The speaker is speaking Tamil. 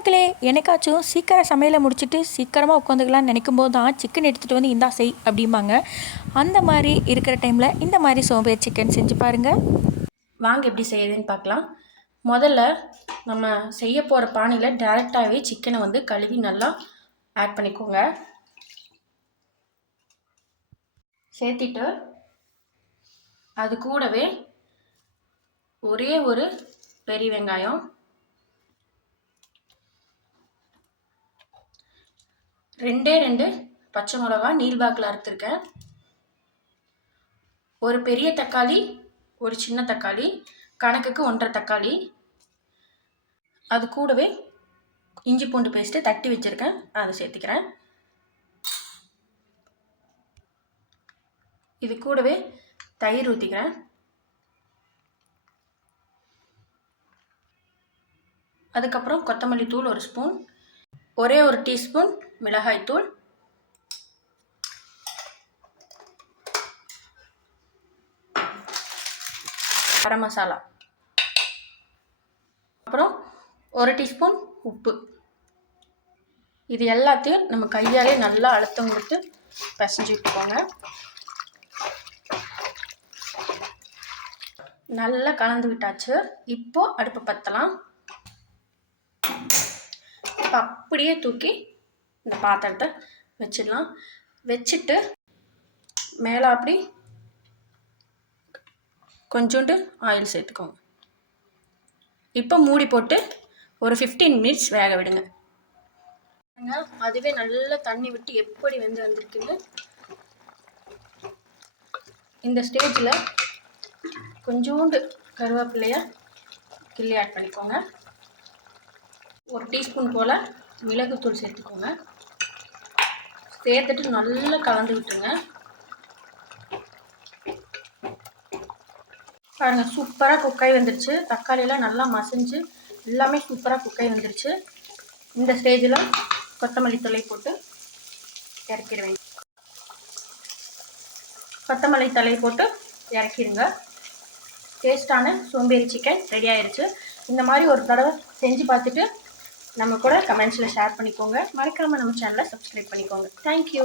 மக்களே, எனக்காச்சும் சீக்கிரம் சமையலை முடிச்சுட்டு சீக்கிரமாக உட்காந்துக்கலான்னு நினைக்கும் போது தான் சிக்கன் எடுத்துகிட்டு வந்து இந்தா செய் அப்படிம்பாங்க. அந்த மாதிரி இருக்கிற டைமில் இந்த மாதிரி சோம்பேறி சிக்கன் செஞ்சு பாருங்கள். வாங்க எப்படி செய்யுதுன்னு பார்க்கலாம். முதல்ல நம்ம செய்ய போகிற பானையில் டேரெக்டாகவே சிக்கனை வந்து கழுவி நல்லா ஆட் பண்ணிக்கோங்க. சேர்த்திட்டு அது கூடவே ஒரே ஒரு பெரிய வெங்காயம், 2 பச்சை மிளகா நீள்வாக்கில் அறுத்துருக்கேன், ஒரு பெரிய தக்காளி, ஒரு சின்ன தக்காளி, கணக்குக்கு 1.5 தக்காளி, அது கூடவே இஞ்சி பூண்டு பேஸ்ட்டு தட்டி வச்சுருக்கேன், அதை சேர்த்துக்கிறேன். இது கூடவே தயிர் ஊற்றிக்கிறேன். அதுக்கப்புறம் கொத்தமல்லி தூள் 1 ஸ்பூன், ஒரே 1 டீஸ்பூன் மிளகாய் தூள், கரம் மசாலா, அப்புறம் 1 டீஸ்பூன் உப்பு. இது எல்லாத்தையும் நம்ம கையாலே நல்லா அழுத்தம் கொடுத்து பிசைஞ்சு விட்டுக்கோங்க. நல்லா கலந்து விட்டாச்சு. இப்போ அடுப்பு பற்றலாம். இப்போ அப்படியே தூக்கி இந்த பாத்திரத்தை வச்சிடலாம். வச்சுட்டு மேலே அப்படி கொஞ்சோண்டு ஆயில் சேர்த்துக்கோங்க. இப்போ மூடி போட்டு ஒரு 15 மினிட்ஸ் வேக விடுங்க. அதுவே நல்லா தண்ணி விட்டு எப்படி வந்திருக்குன்னு. இந்த ஸ்டேஜில் கொஞ்சோண்டு கருவேப்பிலையை கிள்ளி ஆட் பண்ணிக்கோங்க. 1 டீஸ்பூன் போல் மிளகுத்தூள் சேர்த்துக்கோங்க. சேர்த்துட்டு நல்லா கலந்து விட்டுருங்க. பாருங்கள், சூப்பராக குக்காய் வந்துருச்சு. தக்காளியெல்லாம் நல்லா மசிஞ்சு எல்லாமே சூப்பராக குக்காய் வந்துருச்சு. இந்த ஸ்டேஜில் கொத்தமல்லி தழை போட்டு இறக்கிடுவேன். கொத்தமல்லி தழை போட்டு இறக்கிடுங்க. டேஸ்டான சோம்பேறி சிக்கன் ரெடி ஆயிடுச்சு. இந்த மாதிரி ஒரு தடவை செஞ்சு பார்த்துட்டு நம்ம கூட கமெண்ட்ஸில் ஷேர் பண்ணிக்கோங்க. மறக்காமல் நம்ம சேனலை சப்ஸ்கிரைப் பண்ணிக்கோங்க. தேங்க்யூ.